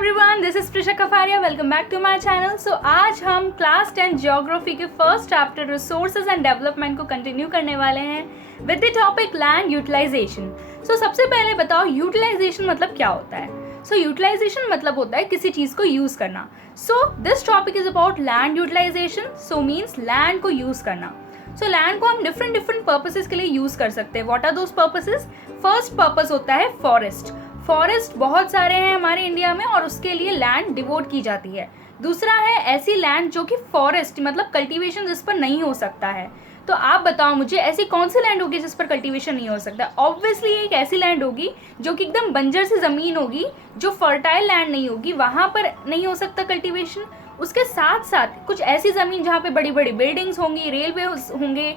Everyone, this is Prisha Kafaria. Welcome back to my channel. So आज हम class 10 geography के first chapter resources and development को continue करने वाले हैं with the topic land utilization. So सबसे पहले बताओ यूटिलाइजेशन मतलब क्या होता है। सो यूटिलाइजेशन मतलब होता है किसी चीज़ को यूज़ करना। So this topic is about land utilization. So means land को यूज़ करना। सो लैंड को हम डिफरेंट पर्पसेस के लिए यूज़ कर सकते हैं। What are those purposes? First purpose होता है फॉरेस्ट। फॉरेस्ट बहुत सारे हैं हमारे इंडिया में और उसके लिए लैंड डिवोट की जाती है। दूसरा है ऐसी लैंड जो कि फॉरेस्ट मतलब कल्टीवेशन जिस पर नहीं हो सकता है। तो आप बताओ मुझे ऐसी कौन सी लैंड होगी जिस पर कल्टीवेशन नहीं हो सकता? ऑब्वियसली एक ऐसी लैंड होगी जो कि एकदम बंजर सी ज़मीन होगी, जो फर्टाइल लैंड नहीं होगी, वहाँ पर नहीं हो सकता कल्टीवेशन। उसके साथ साथ कुछ ऐसी ज़मीन जहाँ पे बड़ी बड़ी बिल्डिंग्स होंगी, रेलवे होंगे,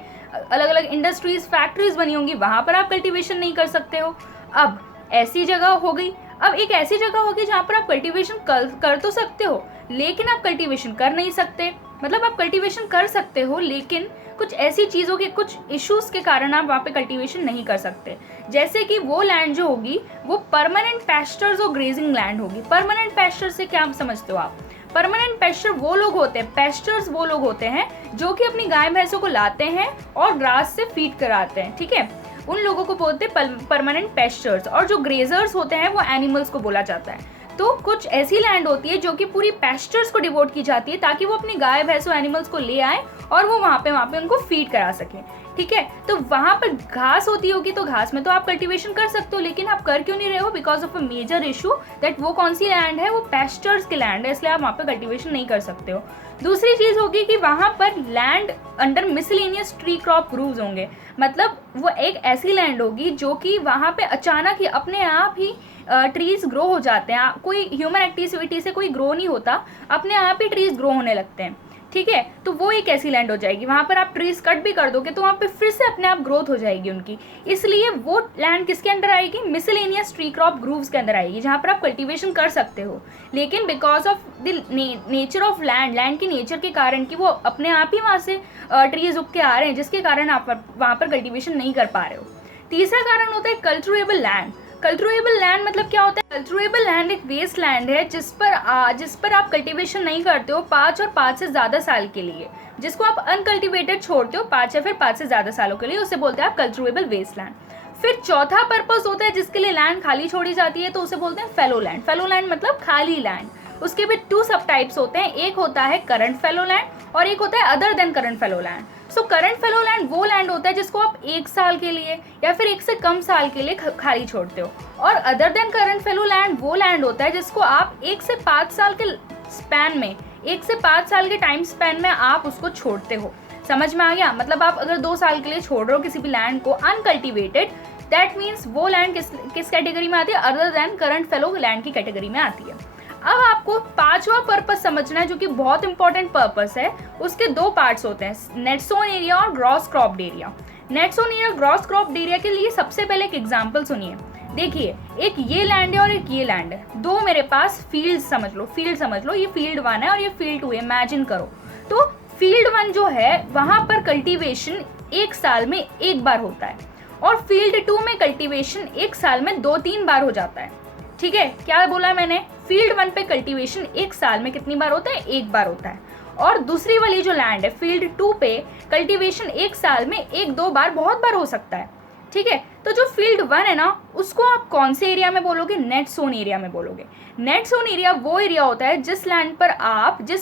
अलग अलग इंडस्ट्रीज फैक्ट्रीज बनी होंगी, वहाँ पर आप कल्टीवेशन नहीं कर सकते हो। अब ऐसी जगह हो गई। अब एक ऐसी जगह होगी जहाँ पर आप कल्टीवेशन कर तो सकते हो लेकिन आप कल्टीवेशन कर नहीं सकते। मतलब आप कल्टीवेशन कर सकते हो लेकिन कुछ ऐसी चीज़ों के कुछ इश्यूज के कारण आप वहाँ पे कल्टीवेशन नहीं कर सकते। जैसे कि वो लैंड जो होगी वो परमानेंट पैस्चर्स और ग्रेजिंग लैंड होगी। परमानेंट पैस्चर से क्या समझते हो आप? परमानेंट पैस्चर वो लोग होते हैं, पेस्टर्स वो लोग होते हैं जो कि अपनी गाय भैंसों को लाते हैं और ग्रास से फीड कराते हैं, ठीक है, उन लोगों को बोलते हैं परमानेंट पेस्चर्स। और जो ग्रेजर्स होते हैं वो एनिमल्स को बोला जाता है। तो कुछ ऐसी लैंड होती है जो कि पूरी पेस्चर्स को डिवोट की जाती है ताकि वो अपनी गाय भैंसों एनिमल्स को ले आए और वो वहाँ पे उनको फीड करा सकें, ठीक है। तो वहाँ पर घास होती होगी तो घास में तो आप कल्टीवेशन कर सकते हो लेकिन आप कर क्यों नहीं रहे हो? Because of a major issue that वो कौन सी लैंड है, वो पेस्चर्स की लैंड है, इसलिए आप वहाँ पर कल्टीवेशन नहीं कर सकते हो। दूसरी चीज़ होगी कि वहाँ पर land under miscellaneous tree crop groves होंगे। मतलब वो एक ऐसी लैंड होगी जो कि वहाँ पे अचानक ही अपने आप ही ट्रीज ग्रो हो जाते हैं। कोई ह्यूमन एक्टिविटी से कोई ग्रो नहीं होता, अपने आप ही ट्रीज ग्रो होने लगते हैं, ठीक है। तो वो एक ऐसी लैंड हो जाएगी। वहाँ पर आप ट्रीज कट भी कर दोगे तो वहाँ पे फिर से अपने आप ग्रोथ हो जाएगी उनकी। इसलिए वो लैंड किसके अंदर आएगी? मिसलेनियस ट्री क्रॉप ग्रूव्स के अंदर आएगी जहाँ पर आप कल्टीवेशन कर सकते हो। लेकिन because of the nature of land की नेचर के कारण कि वो अपने आप ही वहाँ से ट्रीज उग के आ रहे हैं जिसके कारण आप वहाँ पर कल्टीवेशन नहीं कर पा रहे हो। तीसरा कारण होता है कल्चरेबल लैंड। कल्चरेबल लैंड मतलब क्या होता है? कल्चरेबल लैंड एक वेस्ट लैंड है जिस पर आप कल्टीवेशन नहीं करते हो 5 और 5 से ज़्यादा साल के लिए, जिसको आप अनकल्टिवेटेड छोड़ते हो 5 या फिर 5 से ज़्यादा सालों के लिए, उसे बोलते हैं आप कल्चरेबल वेस्ट लैंड। फिर चौथा पर्पस होता है जिसके लिए लैंड खाली छोड़ी जाती है, तो उसे बोलते हैं फैलो लैंड। फैलो लैंड मतलब खाली लैंड। उसके भी 2 सब टाइप्स होते हैं, एक होता है करंट फैलो लैंड और एक होता है other than current fallow land. So current fallow land वो लैंड होता है जिसको आप 1 साल के लिए या फिर 1 से कम साल के लिए खाली छोड़ते हो। और other than current fallow land वो लैंड होता है जिसको आप 1 से 5 साल के स्पैन में, 1 से 5 साल के टाइम स्पैन में आप उसको छोड़ते हो। समझ में आ गया? मतलब आप अगर 2 साल के लिए छोड़ रहे हो किसी भी लैंड को अनकल्टिवेटेड, दैट मीन्स वो लैंड किस कैटेगरी में आती है? Other than current fallow land की कैटेगरी में आती है। अब आपको 5वां पर्पस समझना है जो कि बहुत इंपॉर्टेंट पर्पस है। उसके 2 पार्ट्स होते हैं, नेट सोन एरिया और gross cropped area. Net sown area, gross cropped area के लिए सबसे पहले एक एग्जांपल सुनिए। देखिए, एक ये लैंड है और एक ये लैंड है। 2 मेरे पास फील्ड समझ लो, ये फील्ड 1 है और ये फील्ड 2 है। इमेजिन करो, तो फील्ड 1 जो है वहाँ पर कल्टीवेशन 1 साल में 1 बार होता है और फील्ड 2 में कल्टीवेशन 1 साल में 2-3 बार हो जाता है, ठीक है। क्या बोला है मैंने? फील्ड 1 पे कल्टीवेशन 1 साल में कितनी बार होता है? 1 बार होता है। और दूसरी वाली जो लैंड है फील्ड 2 पे कल्टीवेशन 1 साल में 1-2 बार, बहुत बार हो सकता है, ठीक है। तो जो फील्ड 1 है ना, उसको आप कौन से एरिया में बोलोगे? नेट सोन एरिया में बोलोगे। नेट सोन एरिया वो एरिया होता है जिस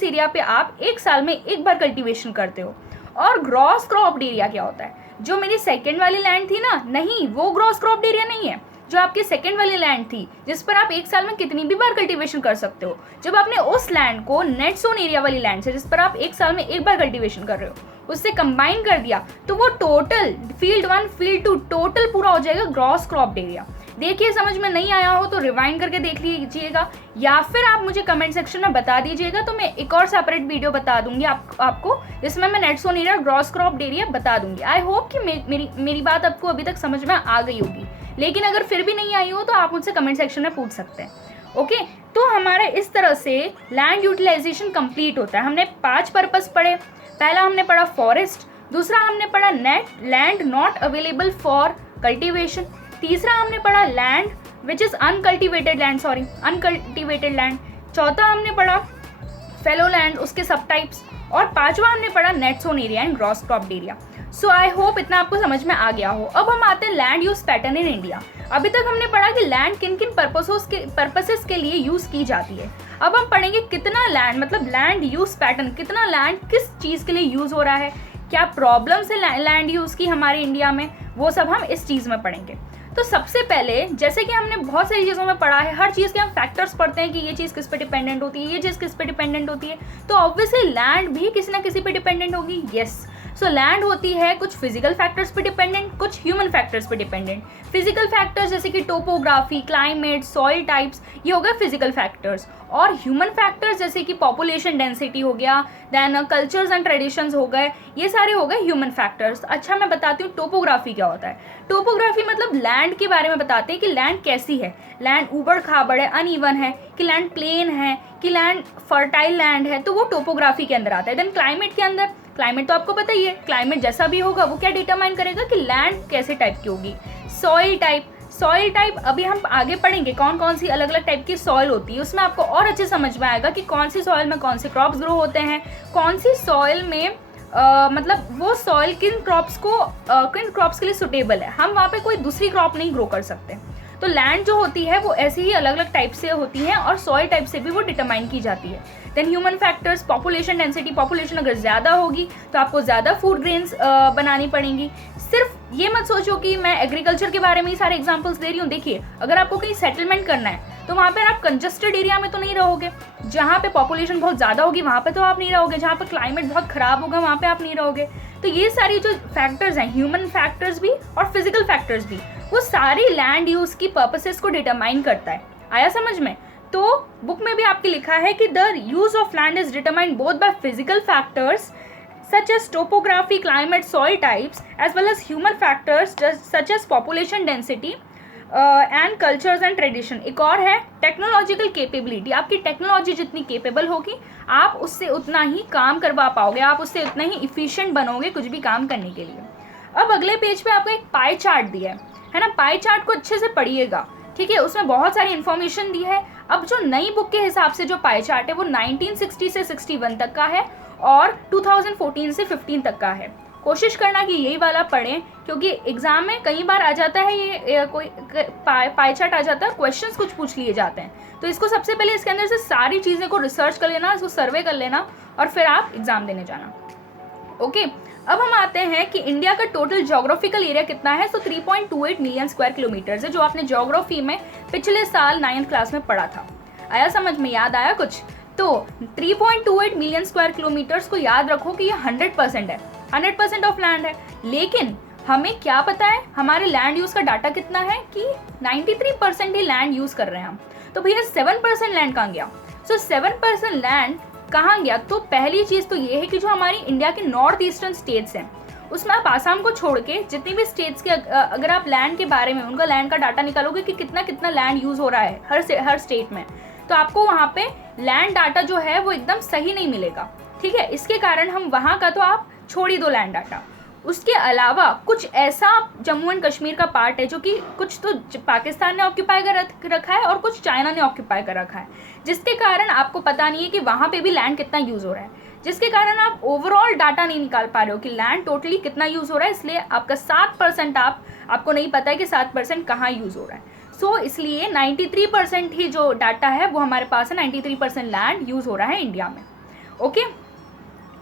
एरिया पे आप 1 साल में 1 बार कल्टीवेशन करते हो। और ग्रॉस क्रॉप्ड एरिया क्या होता है? जो मेरी सेकेंड वाली लैंड थी ना, नहीं, वो ग्रॉस क्रॉप्ड एरिया नहीं है। जो आपकी सेकेंड वाली लैंड थी जिस पर आप 1 साल में कितनी भी बार कल्टीवेशन कर सकते हो, जब आपने उस लैंड को नेट सोन एरिया वाली लैंड से जिस पर आप 1 साल में 1 बार कल्टीवेशन कर रहे हो उससे कंबाइन कर दिया तो वो टोटल फील्ड 1 फील्ड 2 टोटल पूरा हो जाएगा ग्रॉस क्रॉप्ड एरिया। देखिए, समझ में नहीं आया हो तो रिवाइंड करके देख लीजिएगा या फिर आप मुझे कमेंट सेक्शन में बता दीजिएगा, तो मैं एक और सेपरेट वीडियो बता दूंगी आपको जिसमें मैं net sown area gross cropped area बता दूंगी। आई होप कि मेरी बात आपको अभी तक समझ में आ गई होगी, लेकिन अगर फिर भी नहीं आई हो तो आप मुझसे कमेंट सेक्शन में पूछ सकते हैं, ओके। तो हमारे इस तरह से लैंड यूटिलाइजेशन कंप्लीट होता है। हमने 5 पर्पस पढ़े। पहला हमने पढ़ा फॉरेस्ट, दूसरा हमने पढ़ा land not available for cultivation, तीसरा हमने पढ़ा land which is uncultivated land, चौथा हमने पढ़ा फेलो लैंड, उसके सब टाइप्स, और पांचवा हमने पढ़ा net sown area and gross cropped area. So I hope इतना आपको समझ में आ गया हो। अब हम आते हैं land use pattern in India. अभी तक हमने पढ़ा कि लैंड किन किन पर्पसेस के लिए यूज की जाती है। अब हम पढ़ेंगे कितना लैंड, मतलब लैंड यूज पैटर्न, कितना लैंड किस चीज़ के लिए यूज हो रहा है, क्या प्रॉब्लम्स है लैंड यूज की हमारे इंडिया में, वो सब हम इस चीज़ में पढ़ेंगे। तो सबसे पहले जैसे कि हमने बहुत सारी चीज़ों में पढ़ा है, हर चीज़ के हम फैक्टर्स पढ़ते हैं कि ये चीज़ किस पे डिपेंडेंट होती है, ये चीज़ किस पे डिपेंडेंट होती है, तो ऑब्वियसली लैंड भी किसी ना किसी पे डिपेंडेंट होगी। यस, सो लैंड होती है कुछ फिजिकल फैक्टर्स पे डिपेंडेंट, कुछ ह्यूमन फैक्टर्स पे डिपेंडेंट। फिजिकल फैक्टर्स जैसे कि टोपोग्राफी, क्लाइमेट, सॉइल टाइप्स, ये हो गए फिजिकल फैक्टर्स। और ह्यूमन फैक्टर्स जैसे कि पॉपुलेशन डेंसिटी हो गया, देन कल्चर्स एंड ट्रेडिशंस हो गए, ये सारे हो गए ह्यूमन फैक्टर्स। अच्छा, मैं बताती हूँ टोपोग्राफी क्या होता है। टोपोग्राफी मतलब लैंड के बारे में बताते हैं कि लैंड कैसी है, लैंड ऊबड़ खाबड़ है, अनइवन है, कि लैंड प्लेन है, कि लैंड फर्टाइल लैंड है, तो वो टोपोग्राफी के अंदर आता है। देन क्लाइमेट के अंदर, क्लाइमेट तो आपको पता ही है, क्लाइमेट जैसा भी होगा वो क्या डिटरमाइन करेगा कि लैंड कैसे टाइप की होगी। सॉइल टाइप, सॉइल टाइप अभी हम आगे पढ़ेंगे कौन कौन सी अलग अलग टाइप की सॉइल होती है, उसमें आपको और अच्छे समझ में आएगा कि कौन सी सॉइल में कौन से क्रॉप्स ग्रो होते हैं, कौन सी सॉइल में मतलब वो सॉइल किन क्रॉप्स के लिए सुटेबल है, हम वहाँ पे कोई दूसरी क्रॉप नहीं ग्रो कर सकते। तो लैंड जो होती है वो ऐसे ही अलग अलग टाइप से होती है और सॉइल टाइप से भी वो डिटरमाइन की जाती है। Then human factors, population density, population अगर ज़्यादा होगी तो आपको ज़्यादा फूड ग्रेन्स बनानी पड़ेंगी। सिर्फ ये मत सोचो कि मैं एग्रीकल्चर के बारे में ही सारे एग्जांपल्स दे रही हूँ। देखिए, अगर आपको कहीं सेटलमेंट करना है तो वहाँ पर आप कंजस्टेड एरिया में तो नहीं रहोगे, जहाँ पे पॉपुलेशन बहुत ज़्यादा होगी वहाँ पे तो आप नहीं रहोगे, जहाँ पर क्लाइमेट बहुत ख़राब होगा वहाँ पे आप नहीं रहोगे। तो ये सारी जो फैक्टर्स हैं, ह्यूमन फैक्टर्स भी और फिजिकल फैक्टर्स भी, वो सारी लैंड यूज़ की पर्पसेस को डिटरमाइन करता है। आया समझ में? तो बुक में भी आपके लिखा है कि the use of land is determined both by physical factors such as topography, climate, soil types, as well as human factors such as population density and cultures and tradition। एक और है टेक्नोलॉजिकल कैपेबिलिटी, आपकी technology जितनी capable होगी आप उससे उतना ही काम करवा पाओगे, आप उससे उतना ही इफिशिएंट बनोगे कुछ भी काम करने के लिए। अब अगले पेज पे आपको एक पाई चार्ट दिया है ना, पाई चार्ट को अच्छे से पढ़िएगा, ठीक है, उसमें बहुत सारी इन्फॉर्मेशन दी है। अब जो नई बुक के हिसाब से जो पाई चार्ट है वो 1960 से 61 तक का है और 2014 से 15 तक का है। कोशिश करना कि यही वाला पढ़ें, क्योंकि एग्जाम में कई बार आ जाता है ये कोई पाई चार्ट आ जाता है, क्वेश्चंस कुछ पूछ लिए जाते हैं। तो इसको सबसे पहले इसके अंदर से सारी चीज़ें को रिसर्च कर लेना, इसको सर्वे कर लेना और फिर आप एग्जाम देने जाना। ओके, अब हम आते हैं कि इंडिया का टोटल ज्योग्राफिकल एरिया कितना है। तो 3.28 मिलियन स्क्वायर किलोमीटर्स है, जो आपने ज्योग्राफी में पिछले साल 9th क्लास में पढ़ा था। आया समझ में? याद आया कुछ? तो 3.28 मिलियन स्क्वायर किलोमीटर्स को याद रखो कि ये 100% है, 100% ऑफ लैंड है। लेकिन हमें क्या पता है हमारे लैंड यूज़ का डाटा कितना है कि 93% ही लैंड यूज़ कर रहे हैं हम। तो भैया 7% लैंड कहाँ गया? सो 7% लैंड कहाँ गया? तो पहली चीज़ तो ये है कि जो हमारी इंडिया के नॉर्थ ईस्टर्न स्टेट्स हैं उसमें आप आसाम को छोड़ के जितनी भी स्टेट्स के अगर आप लैंड के बारे में उनका लैंड का डाटा निकालोगे कि कितना कितना लैंड यूज़ हो रहा है हर स्टेट में, तो आपको वहाँ पे लैंड डाटा जो है वो एकदम सही नहीं मिलेगा, ठीक है। इसके कारण हम वहाँ का तो आप छोड़ ही दो लैंड डाटा। उसके अलावा कुछ ऐसा जम्मू एंड कश्मीर का पार्ट है जो कि कुछ तो पाकिस्तान ने ऑक्यूपाई कर रखा है और कुछ चाइना ने ऑक्यूपाई कर रखा है, जिसके कारण आपको पता नहीं है कि वहाँ पे भी लैंड कितना यूज़ हो रहा है, जिसके कारण आप ओवरऑल डाटा नहीं निकाल पा रहे हो कि लैंड टोटली कितना यूज़ हो रहा है। इसलिए आपका 7% आपको नहीं पता है कि 7% कहाँ यूज़ हो रहा है। सो इसलिए 93% ही जो डाटा है वो हमारे पास है, 93% लैंड यूज़ हो रहा है इंडिया में। ओके,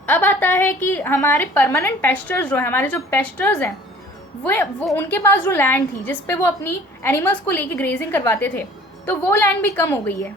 अब आता है कि हमारे परमानेंट पेस्टर्स जो है, हमारे जो पेस्टर्स हैं वो उनके पास जो लैंड थी जिस पे वो अपनी एनिमल्स को लेके ग्रेजिंग करवाते थे, तो वो लैंड भी कम हो गई है,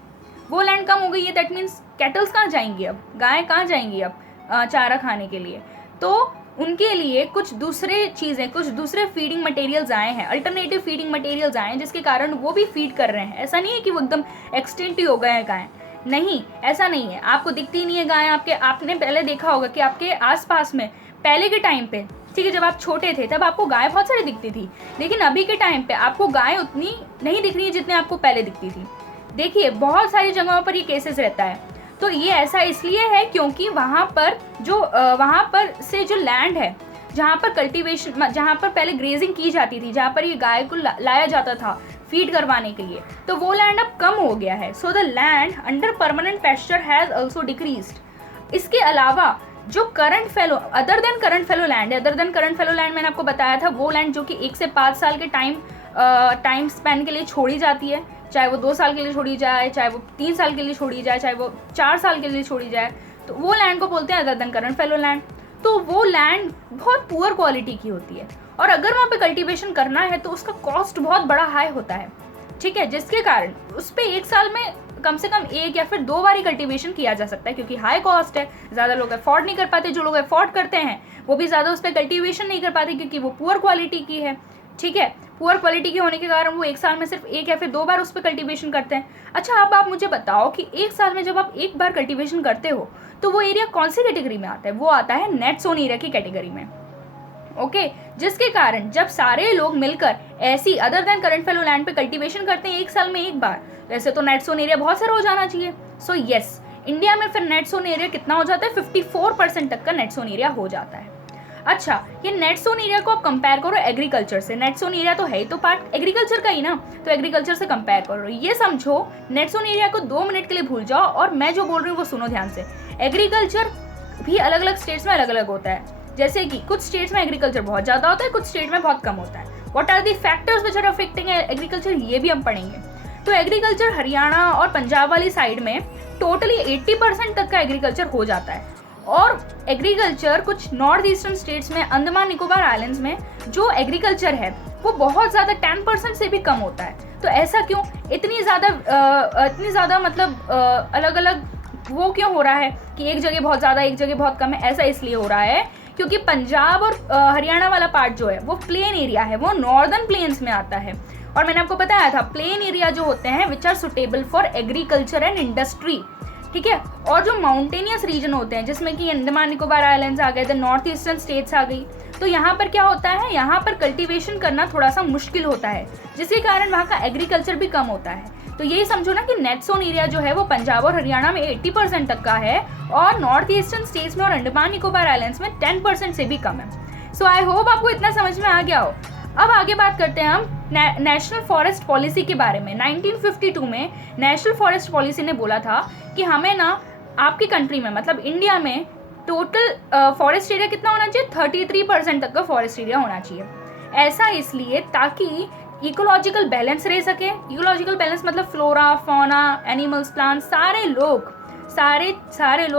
वो लैंड कम हो गई है। दैट मीन्स कैटल्स कहाँ जाएंगी अब, गायें कहाँ जाएंगी अब चारा खाने के लिए? तो उनके लिए कुछ दूसरे चीज़ें, कुछ दूसरे फीडिंग मटेरियल्स आए हैं, अल्टरनेटिव फीडिंग मटेरियल्स आए हैं, जिसके कारण वो भी फीड कर रहे हैं। ऐसा नहीं है कि वो एकदम एक्सटिंक्ट ही हो गए हैं गायें, नहीं, ऐसा नहीं है। आपको दिखती नहीं है गाय आपने पहले देखा होगा कि आपके आसपास में पहले के टाइम पे, ठीक है, जब आप छोटे थे तब आपको गाय बहुत सारी दिखती थी, लेकिन अभी के टाइम पे आपको गाय उतनी नहीं दिख रही है जितने आपको पहले दिखती थी। देखिए, बहुत सारी जगहों पर ये केसेस रहता है। तो ये ऐसा इसलिए है क्योंकि वहाँ पर से जो लैंड है जहाँ पर कल्टीवेशन, जहाँ पर पहले ग्रेजिंग की जाती थी, जहाँ पर ये गाय को लाया जाता था, फीड करवाने के लिए, तो वो लैंड अब कम हो गया है। So the land under permanent pasture has also decreased. इसके अलावा जो current fallow other than current fallow land है, other than current fallow land मैंने आपको बताया था, वो लैंड जो कि 1 से 5 साल के टाइम स्पैन के लिए छोड़ी जाती है, चाहे वो 2 साल के लिए छोड़ी जाए, चाहे वो 3 साल के लिए छोड़ी जाए, चाहे वो 4 साल के लिए छोड़ी जाए, तो वो लैंड को बोलते हैं other than current fallow land. तो वो लैंड बहुत पुअर क्वालिटी की होती है, और अगर वहाँ पे कल्टीवेशन करना है तो उसका कॉस्ट बहुत बड़ा हाई होता है, ठीक है, जिसके कारण उस पर 1 साल में कम से कम 1 या फिर 2 बार ही कल्टीवेशन किया जा सकता है, क्योंकि हाई कॉस्ट है, ज़्यादा लोग अफोर्ड नहीं कर पाते। जो लोग अफोर्ड करते हैं वो भी ज़्यादा उस पर कल्टीवेशन नहीं कर पाते, क्योंकि वो पुअर क्वालिटी की है, ठीक है। पुअर क्वालिटी के होने के कारण वो 1 साल में सिर्फ 1 या फिर 2 बार उस पर कल्टीवेशन करते हैं। अच्छा, अब आप मुझे बताओ कि 1 साल में जब आप 1 बार कल्टीवेशन करते हो तो वो एरिया कौन सी कैटेगरी में आता है? वो आता है नेट सोन एरिया की कैटेगरी में, ओके। जिसके कारण जब सारे लोग मिलकर ऐसी other than current fallow land पे कल्टीवेशन करते हैं 1 साल में 1 बार, वैसे तो नेट सोन एरिया बहुत सारा हो जाना चाहिए। सो यस, इंडिया में फिर नेट सोन एरिया कितना हो जाता है? 54% तक का नेट सोन एरिया हो जाता है। अच्छा, ये नेट सोन एरिया को आप कंपेयर करो एग्रीकल्चर से। नेट सोन एरिया तो है ही तो पार्ट एग्रीकल्चर का ही ना, तो एग्रीकल्चर से कंपेयर करो। ये समझो, नेट सोन एरिया को 2 मिनट के लिए भूल जाओ और मैं जो बोल रही हूँ वो सुनो ध्यान से। एग्रीकल्चर भी अलग अलग स्टेट्स में अलग अलग होता है, जैसे कि कुछ स्टेट्स में एग्रीकल्चर बहुत ज़्यादा होता है, कुछ स्टेट में बहुत कम होता है। What are the factors which are affecting agriculture, ये भी हम पढ़ेंगे। तो एग्रीकल्चर हरियाणा और पंजाब वाली साइड में टोटली 80% तक का एग्रीकल्चर हो जाता है, और एग्रीकल्चर कुछ नॉर्थ ईस्टर्न स्टेट्स में, अंडमान निकोबार आइलैंड्स में जो एग्रीकल्चर है वो बहुत ज़्यादा 10% से भी कम होता है। तो ऐसा क्यों? इतनी ज़्यादा मतलब अलग अलग वो क्यों हो रहा है कि एक जगह बहुत ज़्यादा एक जगह बहुत कम है? ऐसा इसलिए हो रहा है क्योंकि पंजाब और हरियाणा वाला पार्ट जो है वो प्लेन एरिया है, वो नॉर्दर्न प्लेन्स में आता है। और मैंने आपको बताया था प्लेन एरिया जो होते हैं which are suitable for agriculture and industry, ठीक है। और जो माउंटेनियस रीजन होते हैं, जिसमें कि अंडमान निकोबार आइलैंड्स आ गए, द नॉर्थ ईस्टर्न स्टेट्स आ गई, तो यहाँ पर क्या होता है, यहाँ पर कल्टीवेशन करना थोड़ा सा मुश्किल होता है, जिसके कारण वहाँ का एग्रीकल्चर भी कम होता है। तो यही समझो ना कि नेट सोन एरिया जो है वो पंजाब और हरियाणा में 80% तक का है, और नॉर्थ ईस्टर्न स्टेट्स में और अंडमान निकोबार आइलैंड्स में 10% से भी कम है। सो आई होप आपको इतना समझ में आ गया हो। अब आगे बात करते हैं हम नेशनल फॉरेस्ट पॉलिसी के बारे में। 1952 में नेशनल फॉरेस्ट पॉलिसी ने बोला था कि हमें ना आपकी कंट्री में, मतलब इंडिया में, टोटल फॉरेस्ट एरिया कितना होना चाहिए? 33% तक का फॉरेस्ट एरिया होना चाहिए। ऐसा इसलिए ताकि इकोलॉजिकल बैलेंस रह सके। इकोलॉजिकल बैलेंस मतलब फ्लोरा, फौना, एनिमल्स, प्लांट, सारे लोग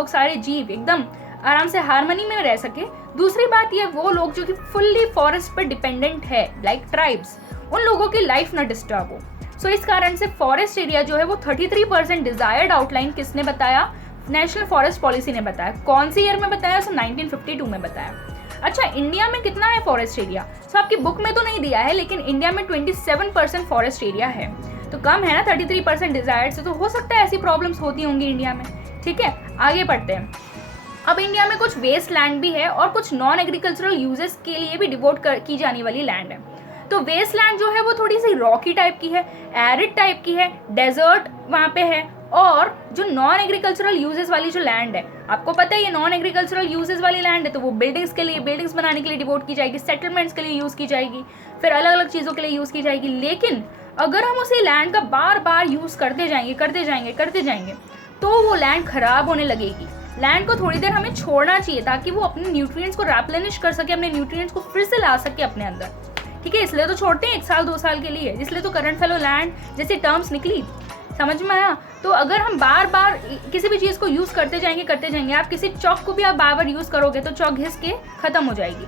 सारे जीव एकदम आराम से हार्मनी में रह सके। दूसरी बात ये, वो लोग जो कि फुल्ली फॉरेस्ट पर डिपेंडेंट है, लाइक ट्राइब्स, उन लोगों की लाइफ ना डिस्टर्ब हो। सो इस कारण से फॉरेस्ट एरिया जो है वो 33% डिजायर्ड आउटलाइन किसने बताया? नेशनल फॉरेस्ट पॉलिसी ने बताया। कौन सी ईयर में बताया? 1952 में बताया। अच्छा, इंडिया में कितना है फॉरेस्ट एरिया? सो आपकी बुक में तो नहीं दिया है, लेकिन इंडिया में 27% फॉरेस्ट एरिया है, तो कम है ना 33% डिजायर्ड से, तो हो सकता है ऐसी प्रॉब्लम्स होती होंगी इंडिया में, ठीक है। आगे बढ़ते हैं। अब इंडिया में कुछ वेस्ट लैंड भी है और कुछ नॉन एग्रीकल्चरल यूजेस के लिए भी डिवोट की जाने वाली लैंड है। तो वेस्ट लैंड जो है वो थोड़ी सी रॉकी टाइप की है, एरिड टाइप की है, डेजर्ट वहाँ पे है। और जो नॉन एग्रीकल्चरल यूजेस वाली जो लैंड है, आपको पता है ये नॉन एग्रीकल्चरल यूजेस वाली लैंड है, तो वो बिल्डिंग्स के लिए, बिल्डिंग्स बनाने के लिए डिवोट की जाएगी, सेटलमेंट्स के लिए यूज़ की जाएगी, फिर अलग अलग चीज़ों के लिए यूज़ की जाएगी। लेकिन अगर हम उसी लैंड का बार बार यूज़ करते जाएंगे तो वो लैंड खराब होने लगेगी। लैंड को थोड़ी देर हमें छोड़ना चाहिए ताकि वो अपने न्यूट्रिएंट्स को रिप्लेनिश कर सके, अपने न्यूट्रिएंट्स को फिर से ला सके अपने अंदर, ठीक है। इसलिए तो छोड़ते हैं 1 साल 2 साल के लिए, इसलिए तो करंट फेलो लैंड जैसी टर्म्स निकली, समझ में आया। तो अगर हम बार बार किसी भी चीज़ को यूज़ करते जाएंगे, आप किसी चौक को भी आप बार बार यूज़ करोगे तो चौक घिस के ख़त्म हो जाएगी।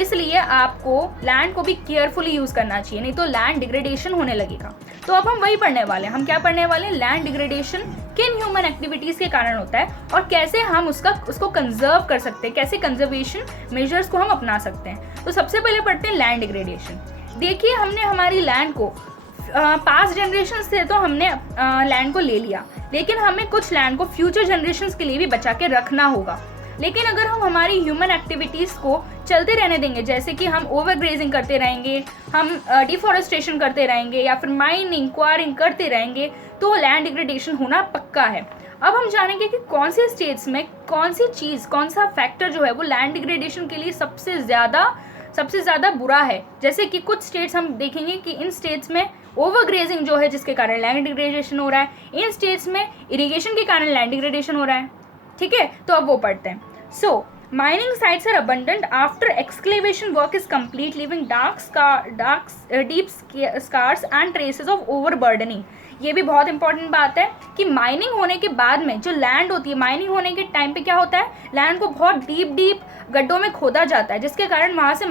इसलिए आपको लैंड को भी केयरफुली यूज़ करना चाहिए, नहीं तो लैंड डिग्रेडेशन होने लगेगा। तो अब हम वही पढ़ने वाले हैं। हम क्या पढ़ने वाले हैं? लैंड डिग्रेडेशन किन ह्यूमन एक्टिविटीज़ के कारण होता है और कैसे हम उसको कंजर्व कर सकते हैं, कैसे कंजर्वेशन मेजर्स को हम अपना सकते हैं। तो सबसे पहले पढ़ते हैं लैंड डिग्रेडेशन। देखिए, हमने हमारी लैंड को पास्ट जनरेशन से तो हमने लैंड को ले लिया, लेकिन हमें कुछ लैंड को फ्यूचर जनरेशन्स के लिए भी बचा के रखना होगा। लेकिन अगर हम हमारी ह्यूमन एक्टिविटीज़ को चलते रहने देंगे, जैसे कि हम ओवरग्रेजिंग करते रहेंगे, हम डिफॉरेस्टेशन करते रहेंगे या फिर माइनिंग, क्वारिंग करते रहेंगे, तो लैंड डिग्रेडेशन होना पक्का है। अब हम जानेंगे कि कौन से स्टेट्स में कौन सी चीज़, कौन सा फैक्टर जो है वो लैंड डिग्रेडेशन के लिए सबसे ज़्यादा बुरा है। जैसे कि कुछ स्टेट्स हम देखेंगे कि इन स्टेट्स में ओवर ग्रेजिंग जो है जिसके कारण लैंड डिग्रेडेशन हो रहा है, इन स्टेट्स में इरिगेशन के कारण लैंड डिग्रेडेशन हो रहा है। ठीक है, तो अब वो पढ़ते हैं। सो mining sites are abundant after excavation work is complete, leaving deep scars and traces of overburdening। ये भी बहुत इंपॉर्टेंट बात है कि माइनिंग होने के बाद में जो लैंड होती है, माइनिंग होने के टाइम पे क्या होता है, लैंड को बहुत डीप गड्ढों में खोदा जाता है, जिसके कारण वहाँ से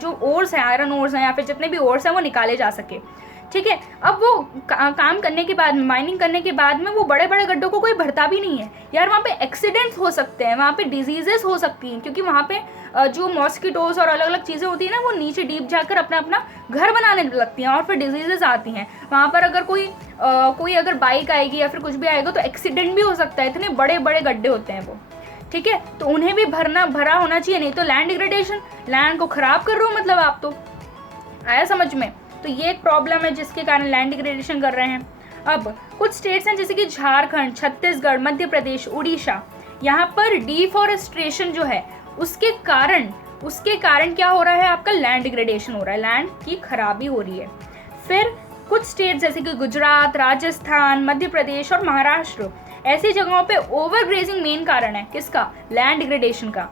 जो ओर्स हैं, आयरन ओर्स हैं या फिर जितने भी ओर्स हैं वो निकाले जा सके। ठीक है, अब वो काम करने के बाद में, माइनिंग करने के बाद में वो बड़े बड़े गड्ढों को कोई भरता भी नहीं है यार, वहाँ पे एक्सीडेंट्स हो सकते हैं, वहाँ पे डिजीजेस हो सकती हैं, क्योंकि वहाँ पे जो मॉस्किटोज और अलग अलग चीज़ें होती हैं ना, वो नीचे डीप जाकर अपना अपना घर बनाने लगती हैं और फिर डिजीजेस आती हैं। वहाँ पर अगर कोई अगर बाइक आएगी या फिर कुछ भी आएगा तो एक्सीडेंट भी हो सकता है, इतने बड़े बड़े गड्ढे होते हैं वो। ठीक है, तो उन्हें भी भरा होना चाहिए, नहीं तो लैंड डिग्रेडेशन, लैंड को खराब कर रहे हो मतलब आप। तो आया समझ में? तो ये एक प्रॉब्लम है जिसके कारण लैंड डिग्रेडेशन कर रहे हैं। अब कुछ स्टेट्स हैं जैसे कि झारखंड, छत्तीसगढ़, मध्य प्रदेश, उड़ीसा, यहाँ पर डिफॉरेस्टेशन जो है उसके कारण क्या हो रहा है, आपका लैंड डिग्रेडेशन हो रहा है, लैंड की खराबी हो रही है। फिर कुछ स्टेट्स जैसे कि गुजरात, राजस्थान, मध्य प्रदेश और महाराष्ट्र, ऐसी जगहों पे ओवरग्रेजिंग मेन कारण है किसका, लैंड डिग्रेडेशन का।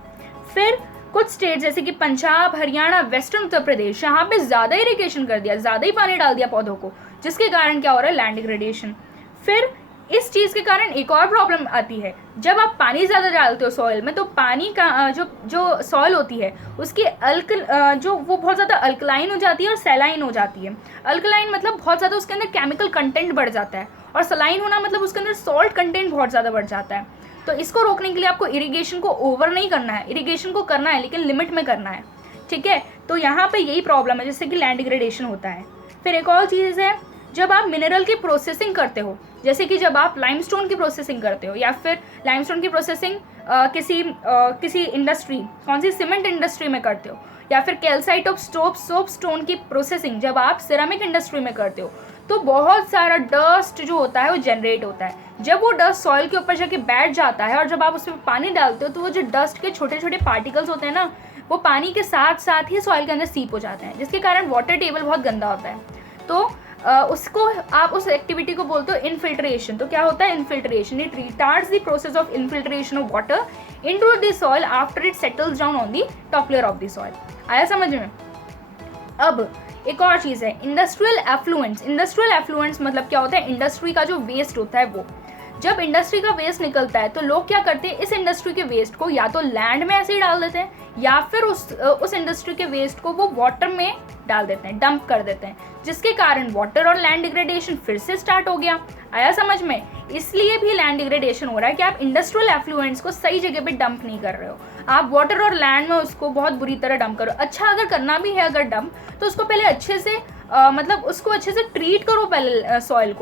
फिर कुछ स्टेट जैसे कि पंजाब, हरियाणा, वेस्टर्न उत्तर प्रदेश, यहाँ पे ज़्यादा इरिगेशन कर दिया, ज़्यादा ही पानी डाल दिया पौधों को, जिसके कारण क्या हो रहा है, लैंड डिग्रेडेशन। फिर इस चीज़ के कारण एक और प्रॉब्लम आती है, जब आप पानी ज़्यादा डालते हो सॉइल में तो पानी का जो सॉइल होती है उसकी वो बहुत ज़्यादा अल्कलाइन हो जाती है और सैलाइन हो जाती है। अल्कलाइन मतलब बहुत ज़्यादा उसके अंदर केमिकल कंटेंट बढ़ जाता है, और सलाइन होना मतलब उसके अंदर सॉल्ट कंटेंट बहुत ज़्यादा बढ़ जाता है। तो इसको रोकने के लिए आपको इरिगेशन को ओवर नहीं करना है, इरिगेशन को करना है लेकिन लिमिट में करना है। ठीक है, तो यहाँ पे यही प्रॉब्लम है जिससे कि लैंड डिग्रेडेशन होता है। फिर एक और चीज़ है, जब आप मिनरल की प्रोसेसिंग करते हो, जैसे कि जब आप लाइमस्टोन की प्रोसेसिंग करते हो, या फिर लाइमस्टोन की प्रोसेसिंग किसी इंडस्ट्री, कौन सी, सीमेंट इंडस्ट्री में करते हो, या फिर कैल्साइट ऑफ सोप स्टोन की प्रोसेसिंग जब आप सिरेमिक इंडस्ट्री में करते हो, तो बहुत सारा डस्ट जो होता है वो जनरेट होता है। जब वो डस्ट सॉइल के ऊपर जाके बैठ जाता है और जब आप उसमें पानी डालते हो तो वो जो डस्ट के छोटे छोटे पार्टिकल्स होते हैं ना, वो पानी के साथ साथ ही सॉइल के अंदर सीप हो जाते हैं, जिसके कारण वाटर टेबल बहुत गंदा होता है। तो उसको आप उस एक्टिविटी को बोलते हो इनफिल्ट्रेशन। तो क्या होता है infiltration, it retards the process of infiltration of water into the soil after it settles down on the top layer of the soil. आया समझ में? अब एक और चीज़ है, इंडस्ट्रियल एफ्लुएंस। इंडस्ट्रियल एफ्लुएंस मतलब क्या होता है, इंडस्ट्री का जो वेस्ट होता है वो, जब इंडस्ट्री का वेस्ट निकलता है तो लोग क्या करते हैं, इस इंडस्ट्री के वेस्ट को या तो लैंड में ऐसे ही डाल देते हैं, या फिर उस इंडस्ट्री के वेस्ट को वो वाटर में डाल देते हैं, डंप कर देते हैं, जिसके कारण वाटर और लैंड डिग्रेडेशन फिर से स्टार्ट हो गया। आया समझ में? इसलिए भी लैंड डिग्रेडेशन हो रहा है कि आप इंडस्ट्रियल एफ्लुएंस को सही जगह पे डंप नहीं कर रहे हो, आप वाटर और लैंड में उसको बहुत बुरी तरह डंप करो। अच्छा, अगर करना भी है अगर डंप, तो उसको पहले अच्छे से मतलब उसको अच्छे से ट्रीट करो पहले, सॉइल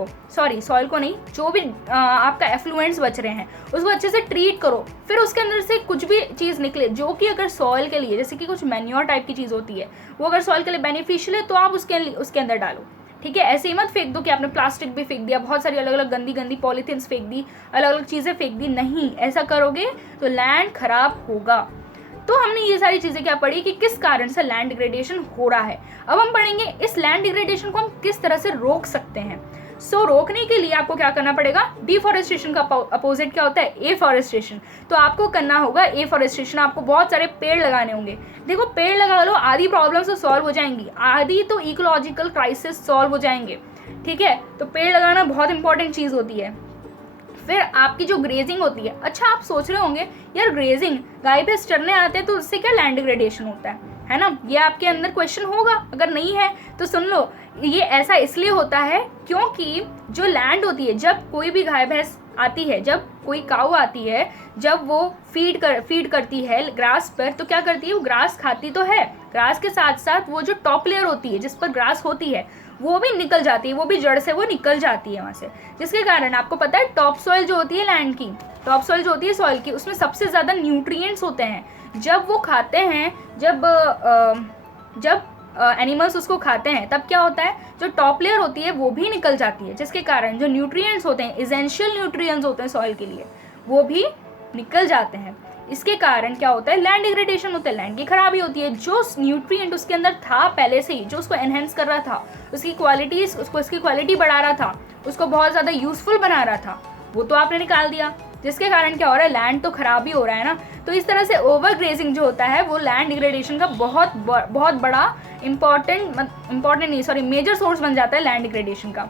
को नहीं, जो भी आपका एफ्लुएंट्स बच रहे हैं उसको अच्छे से ट्रीट करो, फिर उसके अंदर से कुछ भी चीज़ निकले जो कि अगर सॉइल के लिए, जैसे कि कुछ मैन्योर टाइप की चीज़ होती है, वो अगर सॉइल के लिए बेनिफिशियल है तो आप उसके अंदर डालो। ठीक है, ऐसे ही मत फेंक दो कि आपने प्लास्टिक भी फेंक दिया, बहुत सारी अलग अलग गंदी पॉलीथीन्स फेंक दी, अलग अलग चीज़ें फेंक दी, नहीं, ऐसा करोगे तो लैंड खराब होगा। तो हमने ये सारी चीज़ें क्या पढ़ी कि किस कारण से लैंड डिग्रेडेशन हो रहा है। अब हम पढ़ेंगे इस लैंड डिग्रेडेशन को हम किस तरह से रोक सकते हैं। रोकने के लिए आपको क्या करना पड़ेगा, डिफॉरेस्टेशन का अपोजिट क्या होता है, एफॉरेस्टेशन। तो आपको करना होगा एफॉरेस्टेशन, आपको बहुत सारे पेड़ लगाने होंगे। देखो, पेड़ लगा लो, आधी प्रॉब्लम्स तो सॉल्व हो जाएंगी, आधी तो इकोलॉजिकल क्राइसिस सॉल्व हो जाएंगे। ठीक है, तो पेड़ लगाना बहुत इंपॉर्टेंट चीज़ होती है। फिर आपकी जो ग्रेजिंग होती है, अच्छा आप सोच रहे होंगे यार ग्रेजिंग, गाय भैंस चरने आते हैं तो उससे क्या लैंड डिग्रेडेशन होता है ना, ये आपके अंदर क्वेश्चन होगा, अगर नहीं है तो सुन लो। ये ऐसा इसलिए होता है क्योंकि जो लैंड होती है, जब कोई भी गाय भैंस आती है, जब कोई काऊ आती है, जब वो फीड करती है ग्रास पर, तो क्या करती है, वो ग्रास खाती तो है, ग्रास के साथ साथ वो जो टॉप लेयर होती है जिस पर ग्रास होती है वो भी निकल जाती है, वो भी जड़ से वो निकल जाती है वहाँ से, जिसके कारण आपको पता है टॉप सॉइल जो होती है लैंड की, टॉप सॉइल जो होती है सॉइल की, उसमें सबसे ज़्यादा न्यूट्रिएंट्स होते हैं। जब वो खाते हैं, जब एनिमल्स उसको खाते हैं, तब क्या होता है, जो टॉप लेयर होती है वो भी निकल जाती है, जिसके कारण जो न्यूट्रिएंट्स होते हैं, एसेंशियल न्यूट्रिएंट्स होते हैं सॉइल के लिए, वो भी निकल जाते हैं। इसके कारण क्या होता है, लैंड डिग्रेडेशन होता है, लैंड की खराबी होती है। जो न्यूट्रिएंट उसके अंदर था पहले से ही, जो उसको एनहेंस कर रहा था, उसकी क्वालिटीज, उसकी क्वालिटी बढ़ा रहा था, उसको बहुत ज़्यादा यूजफुल बना रहा था, वो तो आपने निकाल दिया, जिसके कारण क्या हो रहा है, लैंड तो खराब ही हो रहा है ना। तो इस तरह से ओवर ग्रेजिंग जो होता है वो लैंड डिग्रेडेशन का बहुत बड़ा मेजर सोर्स बन जाता है लैंड डिग्रेडेशन का।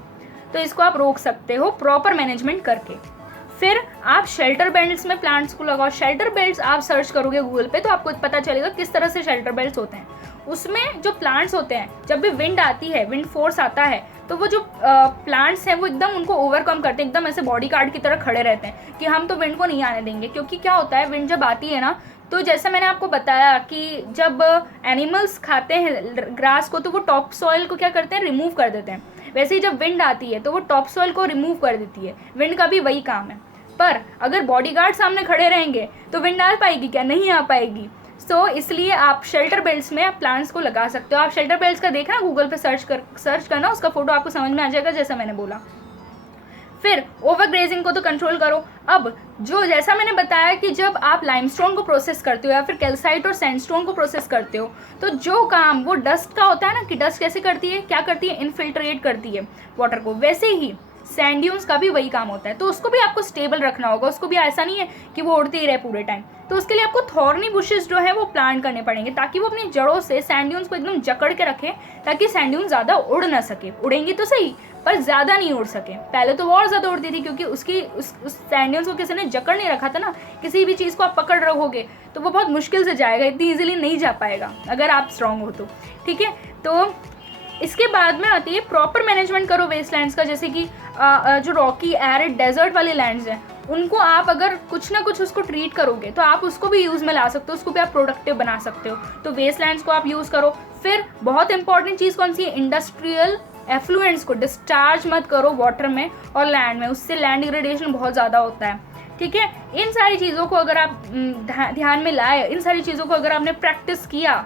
तो इसको आप रोक सकते हो प्रॉपर मैनेजमेंट करके। फिर आप शेल्टर बेल्ट्स में प्लांट्स को लगाओ। शेल्टर बेल्ट्स आप सर्च करोगे गूगल पे तो आपको पता चलेगा किस तरह से शेल्टर बेल्ट्स होते हैं। उसमें जो प्लांट्स होते हैं, जब भी विंड आती है, विंड फोर्स आता है, तो वो जो प्लांट्स हैं वो एकदम उनको ओवरकम करते हैं, एकदम ऐसे बॉडी गार्ड की तरह खड़े रहते हैं कि हम तो विंड को नहीं आने देंगे। क्योंकि क्या होता है, विंड जब आती है ना, तो जैसे मैंने आपको बताया कि जब एनिमल्स खाते हैं ग्रास को तो वो टॉप सॉइल को क्या करते हैं, रिमूव कर देते हैं। वैसे ही जब विंड आती है तो वो टॉप सॉइल को रिमूव कर देती है। विंड का भी वही काम है। पर अगर बॉडीगार्ड सामने खड़े रहेंगे तो विंड आ पाएगी क्या, नहीं आ पाएगी। सो इसलिए आप शेल्टर बेल्ट्स में आप प्लांट्स को लगा सकते हो। आप शेल्टर बेल्ट्स का देखना, गूगल पे सर्च करना, उसका फोटो आपको समझ में आ जाएगा जैसा मैंने बोला। फिर ओवर ग्रेजिंग को तो कंट्रोल करो। अब जो जैसा मैंने बताया कि जब आप लाइमस्टोन को प्रोसेस करते हो या फिर कैल्साइट और सैंडस्टोन को प्रोसेस करते हो, तो जो काम वो डस्ट का होता है ना, कि डस्ट कैसे करती है, क्या करती है, इनफिल्ट्रेट करती है वाटर को, वैसे ही सैंड ड्यून्स का भी वही काम होता है। तो उसको भी आपको स्टेबल रखना होगा। उसको भी ऐसा नहीं है कि वो उड़ते ही रहे पूरे टाइम। तो उसके लिए आपको थॉर्नी बुशेस जो है वो प्लांट करने पड़ेंगे, ताकि वो अपनी जड़ों से सैंड ड्यून्स को एकदम जकड़ के रखें, ताकि सैंड ड्यून ज़्यादा उड़ ना सके। उड़ेंगी तो सही, पर ज़्यादा नहीं उड़ सके। पहले तो और ज़्यादा उड़ती थी, क्योंकि उस सैंड ड्यून्स को किसी ने जकड़ नहीं रखा था ना। किसी भी चीज़ को आप पकड़ रखोगे तो वो बहुत मुश्किल से जाएगा, इतनी ईजिली नहीं जा पाएगा अगर आप स्ट्रांग हो तो। ठीक है, तो इसके बाद में आती है प्रॉपर मैनेजमेंट करो वेस्टलैंड्स का। जैसे कि जो रॉकी, एरिड, डेजर्ट वाले लैंड्स हैं, उनको आप अगर कुछ ना कुछ उसको ट्रीट करोगे तो आप उसको भी यूज़ में ला सकते हो, उसको भी आप प्रोडक्टिव बना सकते हो। तो वेस्टलैंड्स को आप यूज़ करो। फिर बहुत इंपॉर्टेंट चीज़ कौन सी है, इंडस्ट्रियल एफ्लुएंट्स को डिस्चार्ज मत करो वाटर में और लैंड में, उससे लैंड डिग्रेडेशन बहुत ज़्यादा होता है। ठीक है, इन सारी चीज़ों को अगर आप ध्यान में लाए, इन सारी चीज़ों को अगर आपने प्रैक्टिस किया,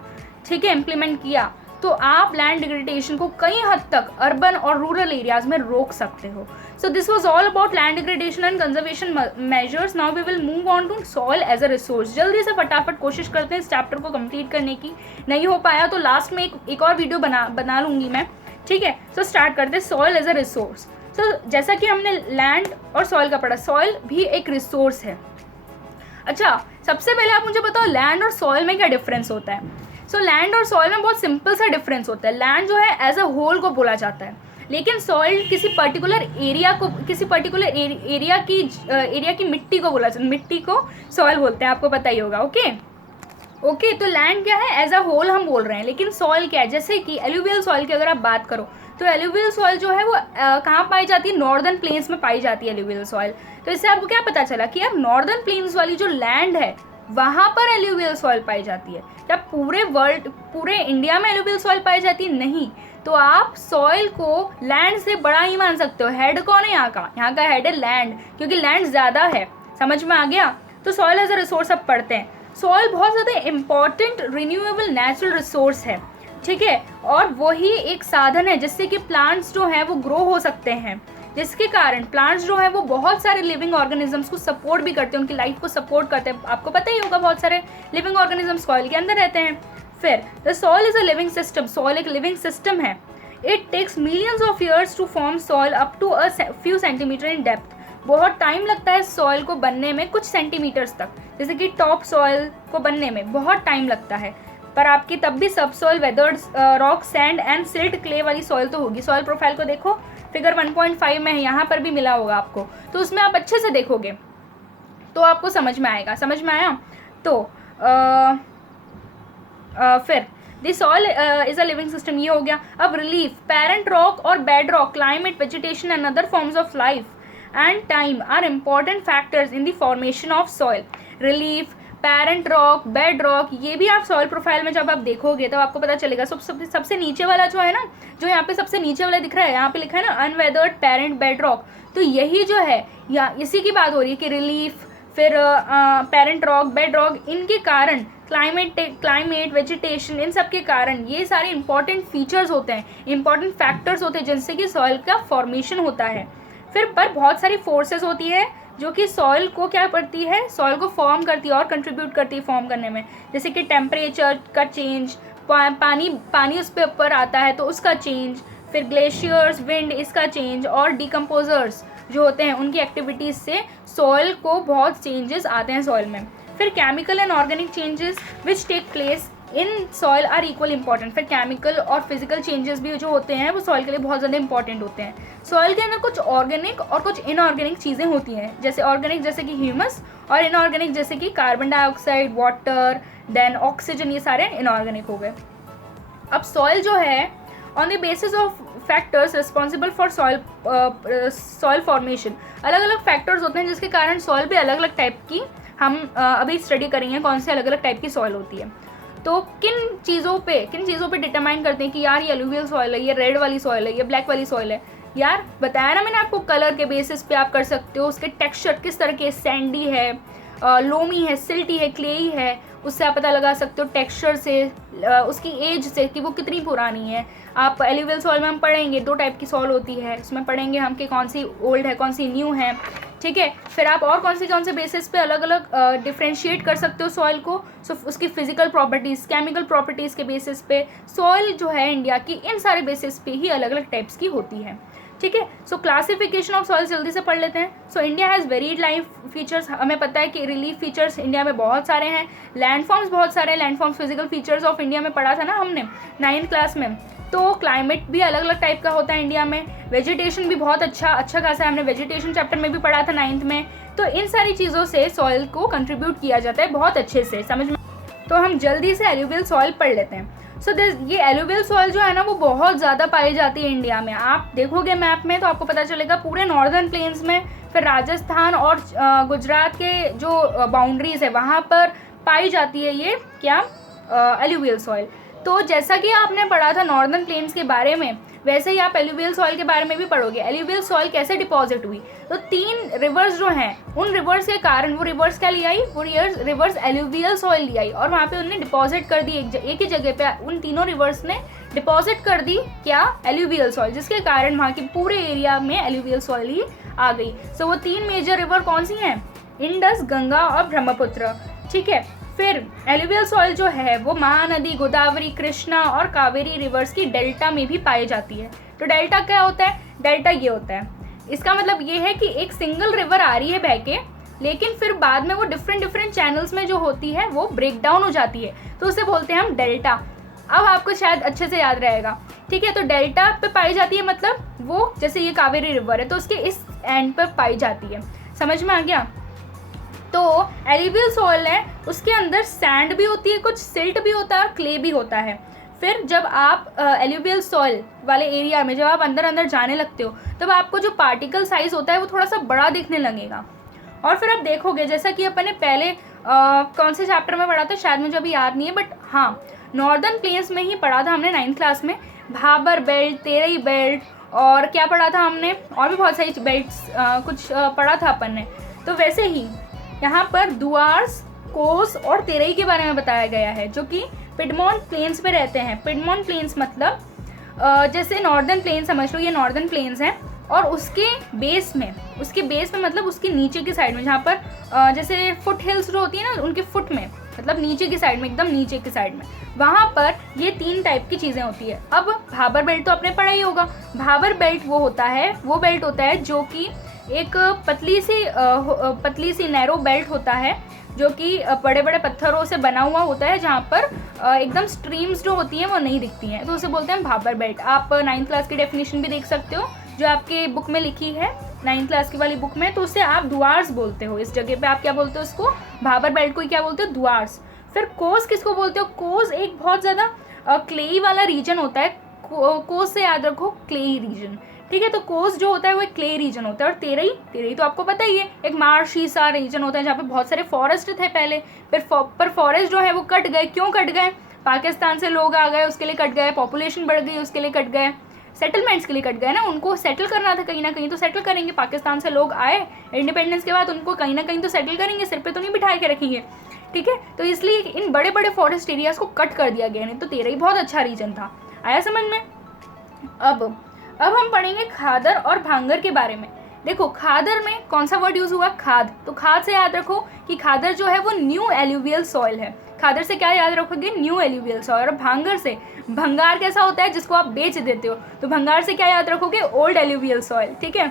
ठीक है, इम्प्लीमेंट किया, तो आप लैंड डिग्रेडेशन को कई हद तक अर्बन और रूरल एरियाज में रोक सकते हो। So this was all about land degradation and conservation measures. Now we will move on to soil as a resource. जल्दी से फटाफट कोशिश करते हैं इस चैप्टर को कंप्लीट करने की। नहीं हो पाया तो लास्ट में एक और वीडियो बना लूँगी मैं। ठीक है, सो स्टार्ट करते हैं सॉइल एज अ रिसोर्स। सो जैसा कि हमने लैंड और सॉइल का पढ़ा, सॉइल भी एक रिसोर्स है। अच्छा, सबसे पहले आप मुझे बताओ लैंड और सॉइल में क्या डिफरेंस होता है। सो लैंड और सॉइल में बहुत सिंपल सा डिफरेंस होता है। लैंड जो है एज अ होल को बोला जाता है, लेकिन सॉइल किसी पर्टिकुलर एरिया को, किसी पर्टिकुलर एरिया की मिट्टी को बोला जाता है। मिट्टी को सॉइल बोलते हैं, आपको पता ही होगा। ओके, तो लैंड क्या है, एज अ होल हम बोल रहे हैं। लेकिन सॉइल क्या है, जैसे कि एलुवियल सॉइल की अगर आप बात करो तो एलुवियल सॉइल जो है वो कहाँ पाई जाती है, नॉर्दर्न प्लेन्स में पाई जाती है एलुवियल सॉइल। तो इससे आपको क्या पता चला कि यार नॉर्दर्न प्लेन्स वाली जो लैंड है वहाँ पर एलुवियल सॉइल पाई जाती है। क्या पूरे इंडिया में एलुवियल सॉइल पाई जाती है? नहीं। तो आप सॉइल को लैंड से बड़ा ही मान सकते हो। हेड कौन है यहाँ का हेड है लैंड, क्योंकि लैंड ज़्यादा है। समझ में आ गया? तो सॉइल एज अ रिसोर्स अब पढ़ते हैं। सॉइल बहुत ज़्यादा इंपॉर्टेंट रिन्यूएबल नेचुरल रिसोर्स है, ठीक है, और वही एक साधन है जिससे कि प्लांट्स जो हैं वो ग्रो हो सकते हैं, जिसके कारण प्लांट्स जो है वो बहुत सारे लिविंग ऑर्गेनिजम्स को सपोर्ट भी करते हैं, उनकी लाइफ को सपोर्ट करते हैं। आपको पता ही होगा बहुत सारे लिविंग ऑर्गेनिजम्स सॉइल के अंदर रहते हैं। फिर the soil is a living system. Soil एक लिविंग सिस्टम है। It takes millions of years to form soil up to a few centimetre in depth. बहुत टाइम लगता है सॉइल को बनने में, कुछ सेंटीमीटर्स तक। जैसे कि टॉप सॉइल को बनने में बहुत टाइम लगता है, पर आपकी तब भी सब soil, weathered rock, sand and silt clay वाली सॉइल तो होगी। सॉइल प्रोफाइल को देखो, फिगर 1.5 में है, यहाँ पर भी मिला होगा आपको, तो उसमें आप अच्छे से देखोगे तो आपको समझ में आएगा। समझ में आया? तो फिर the soil is a living system, ये हो गया। अब रिलीफ, पेरेंट रॉक और bed rock, climate, vegetation and other forms of life and time are important factors in the formation of soil. Relief, parent rock, bed rock, ये भी आप soil profile में जब आप देखोगे तब आपको पता चलेगा। सबसे नीचे वाला जो है ना, जो यहाँ पे सबसे नीचे वाला दिख रहा है, यहाँ पे लिखा है ना अनवेदर्ड parent bed rock, तो यही जो है या इसी की बात हो रही है कि रिलीफ, फिर पेरेंट रॉक, बेड रॉक, इनके कारण क्लाइमेट, वेजिटेशन, इन सब के कारण ये सारे इंपॉर्टेंट फीचर्स होते हैं, इंपॉर्टेंट फैक्टर्स होते हैं जिनसे कि सॉइल का फॉर्मेशन होता है। फिर पर बहुत सारी फोर्सेस होती है जो कि सॉइल को क्या करती है, सॉइल को फॉर्म करती है और कंट्रीब्यूट करती है फॉर्म करने में, जैसे कि टेम्परेचर का चेंज, पानी उस पर ऊपर आता है तो उसका चेंज, फिर ग्लेशियर्स, विंड, इसका चेंज, और डिकम्पोजर्स जो होते हैं उनकी एक्टिविटीज़ से सॉइल को बहुत चेंजेस आते हैं सॉइल में। फिर chemical and organic changes which take place in soil are equal important. फिर केमिकल और फिजिकल चेंजेस भी जो होते हैं वो सॉइल के लिए बहुत ज़्यादा इंपॉर्टेंट होते हैं। सॉइल के अंदर कुछ ऑर्गेनिक और कुछ इनऑर्गेनिक चीज़ें होती हैं, जैसे ऑर्गेनिक जैसे कि ह्यूमस, और इनऑर्गेनिक जैसे कि carbon dioxide, water, then oxygen, ये सारे इनऑर्गेनिक हो गए। अब सॉइल जो है on the basis of factors responsible for soil formation, अलग अलग फैक्टर्स होते हैं जिसके कारण सॉइल भी अलग अलग टाइप की हम अभी स्टडी करेंगे कौन से अलग अलग टाइप की सॉइल होती है। तो किन चीज़ों पे डिटरमाइन करते हैं कि यार ये एलुवियल सॉइल है, ये रेड वाली सॉइल है, ये ब्लैक वाली सॉइल है। यार बताया ना मैंने आपको, कलर के बेसिस पे आप कर सकते हो, उसके टेक्सचर किस तरह के, सैंडी है, लोमी है, सिल्टी है, क्लेई है, उससे आप पता लगा सकते हो टेक्सचर से, उसकी एज से कि वो कितनी पुरानी है। आप एलुवियल सॉइल में हम पढ़ेंगे 2 टाइप की सॉइल होती है, उसमें पढ़ेंगे हम कि कौन सी ओल्ड है कौन सी न्यू है, ठीक है। फिर आप और कौन से बेसिस पे अलग अलग डिफ्रेंशिएट कर सकते हो सॉइल को। सो उसकी फिजिकल प्रॉपर्टीज़, केमिकल प्रॉपर्टीज़ के बेसिस पे सॉइल जो है इंडिया की इन सारे बेसिस पे ही अलग अलग टाइप्स की होती है, ठीक है। सो क्लासिफिकेशन ऑफ सॉइल जल्दी से पढ़ लेते हैं। So India has varied life features, हमें पता है कि रिलीफ फीचर्स इंडिया में बहुत सारे हैं, लैंडफॉर्म्स बहुत सारे हैं, landforms physical features of India में पढ़ा था ना हमने 9th क्लास में। तो क्लाइमेट भी अलग अलग टाइप का होता है इंडिया में, वेजिटेशन भी बहुत अच्छा खासा है, हमने वेजिटेशन चैप्टर में भी पढ़ा था 9th में। तो इन सारी चीज़ों से सॉइल को कंट्रीब्यूट किया जाता है बहुत अच्छे से, समझ में। तो हम जल्दी से एलुवियल सॉइल पढ़ लेते हैं। सो ये एलुवियल सॉइल जो है ना वो बहुत ज़्यादा पाई जाती है इंडिया में। आप देखोगे मैप में तो आपको पता चलेगा पूरे नॉर्दर्न प्लेन्स में, फिर राजस्थान और गुजरात के जो बाउंड्रीज़ है वहाँ पर पाई जाती है ये क्या, एलुवियल सॉइल। तो जैसा कि आपने पढ़ा था नॉर्दर्न प्लेन्स के बारे में, वैसे ही आप एलुवियल सॉइल के बारे में भी पढ़ोगे। एलुवियल सॉइल कैसे डिपॉजिट हुई, तो 3 रिवर्स जो हैं उन रिवर्स के कारण, वो रिवर्स क्या ले आई, वो रिवर्स एलुवियल सॉइल ले आई और वहाँ पे उन्होंने डिपॉजिट कर दी एक ही जगह पे, उन तीनों रिवर्स ने डिपॉजिट कर दी क्या, एलुवियल सॉइल, जिसके कारण वहाँ के पूरे एरिया में एलुवियल सॉइल ही आ गई। सो वो 3 मेजर रिवर कौन सी हैं, इंडस, गंगा और ब्रह्मपुत्र, ठीक है। फिर एलुवियल सॉइल जो है वो महानदी, गोदावरी, कृष्णा और कावेरी रिवर्स की डेल्टा में भी पाई जाती है। तो डेल्टा क्या होता है, डेल्टा ये होता है, इसका मतलब ये है कि एक सिंगल रिवर आ रही है बह के, लेकिन फिर बाद में वो डिफरेंट चैनल्स में जो होती है वो ब्रेक डाउन हो जाती है, तो उसे बोलते हैं हम डेल्टा। अब आपको शायद अच्छे से याद रहेगा, ठीक है। तो डेल्टा पे पाई जाती है, मतलब वो जैसे ये कावेरी रिवर है तो उसके इस एंड पर पाई जाती है, समझ में आ गया। तो एलुवियल सॉइल है उसके अंदर सैंड भी होती है, कुछ सिल्ट भी होता है और क्ले भी होता है। फिर जब आप एलुवियल सॉइल वाले एरिया में जब आप अंदर जाने लगते हो तब आपको जो पार्टिकल साइज होता है वो थोड़ा सा बड़ा दिखने लगेगा। और फिर आप देखोगे जैसा कि अपन ने पहले कौन से चैप्टर में पढ़ा था शायद मुझे अभी याद नहीं है, बट हाँ नॉर्दर्न प्लेन्स में ही पढ़ा था हमने 9th क्लास में, भाबर बेल्ट, तेरई बेल्ट और क्या पढ़ा था हमने, और भी बहुत सारी बेल्ट्स कुछ पढ़ा था अपन ने। तो वैसे ही यहाँ पर दुआर्स, कोस और तेरई के बारे में बताया गया है जो कि पिडमोंट प्लेन्स पे रहते हैं। पिडमोंट प्लेन्स मतलब जैसे नॉर्दर्न प्लेन समझ लो, ये नॉर्दर्न प्लेन्स हैं और उसके बेस में मतलब उसके नीचे की साइड में, जहाँ पर जैसे फुट हिल्स जो होती है ना उनके फुट में, मतलब नीचे की साइड में, एकदम नीचे की साइड में, वहाँ पर ये 3 टाइप की चीज़ें होती है। अब भाबर बेल्ट तो आपने पढ़ा ही होगा। भाबर बेल्ट वो बेल्ट होता है जो कि एक पतली सी नैरो बेल्ट होता है जो कि बड़े बड़े पत्थरों से बना हुआ होता है, जहाँ पर एकदम स्ट्रीम्स जो होती हैं वो नहीं दिखती हैं, तो उसे बोलते हैं भाबर बेल्ट। आप 9th क्लास की डेफिनेशन भी देख सकते हो जो आपके बुक में लिखी है 9th क्लास की वाली बुक में, तो उसे आप दुआर्स बोलते हो। इस जगह पे आप क्या बोलते हो, उसको भाबर बेल्ट को ही क्या बोलते हो, दुआर्स। फिर कोस किसको बोलते हो, कोस एक बहुत ज़्यादा क्लेई वाला रीजन होता है, कोस से याद रखो क्लेई रीजन, ठीक है। तो कोस जो होता है वो एक क्ले रीजन होता है। और तेरई तो आपको पता ही है, एक मार्शी सा रीजन होता है जहाँ पे बहुत सारे फॉरेस्ट थे पहले, पर फॉरेस्ट जो है वो कट गए। क्यों कट गए, पाकिस्तान से लोग आ गए उसके लिए कट गए, पॉपुलेशन बढ़ गई उसके लिए कट गए, सेटलमेंट्स के लिए कट गए ना, उनको सेटल करना था कहीं ना कहीं, तो सेटल करेंगे। पाकिस्तान से लोग आए इंडिपेंडेंस के बाद, उनको कहीं ना कहीं तो सेटल करेंगे, सिर पे तो नहीं बिठा के रखेंगे, ठीक है। तो इसलिए इन बड़े बड़े फॉरेस्ट एरियाज को कट कर दिया गया, नहीं तो तेरई बहुत अच्छा रीजन था। आया समझ में। अब हम पढ़ेंगे खादर और भांगर के बारे में। देखो खादर में कौन सा वर्ड यूज हुआ, खाद, तो खाद से याद रखो कि खादर जो है वो न्यू एल्यूवियल सॉइल है। खादर से क्या याद रखोगे, न्यू एल्यूवियल सॉइल। और भांगर से, भंगार कैसा होता है जिसको आप बेच देते हो, तो भंगार से क्या याद रखोगे, ओल्ड एल्यूवियल सॉइल। ठीक है,